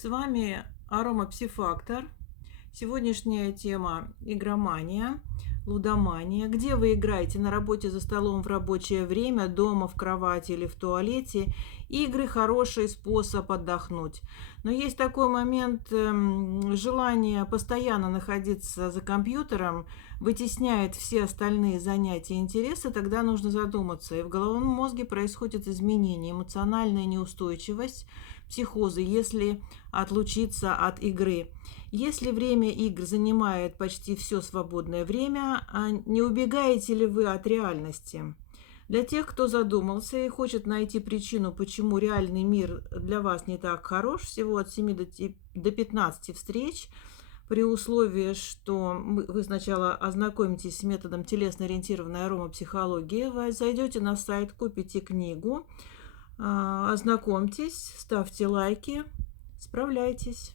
С вами Аромапсифактор. Сегодняшняя тема – игромания, лудомания. Где вы играете? На работе, за столом, в рабочее время, дома, в кровати или в туалете. Игры – хороший способ отдохнуть. Но есть такой момент, желание постоянно находиться за компьютером вытесняет все остальные занятия и интересы, тогда нужно задуматься. И в головном мозге происходят изменения, эмоциональная неустойчивость, психозы, если отлучиться от игры. Если время игр занимает почти все свободное время, не убегаете ли вы от реальности? Для тех, кто задумался и хочет найти причину, почему реальный мир для вас не так хорош, всего от 7 до 15 встреч, при условии, что вы сначала ознакомитесь с методом телесно-ориентированной аромапсихологии, вы зайдете на сайт, купите книгу, ознакомьтесь, ставьте лайки, справляйтесь.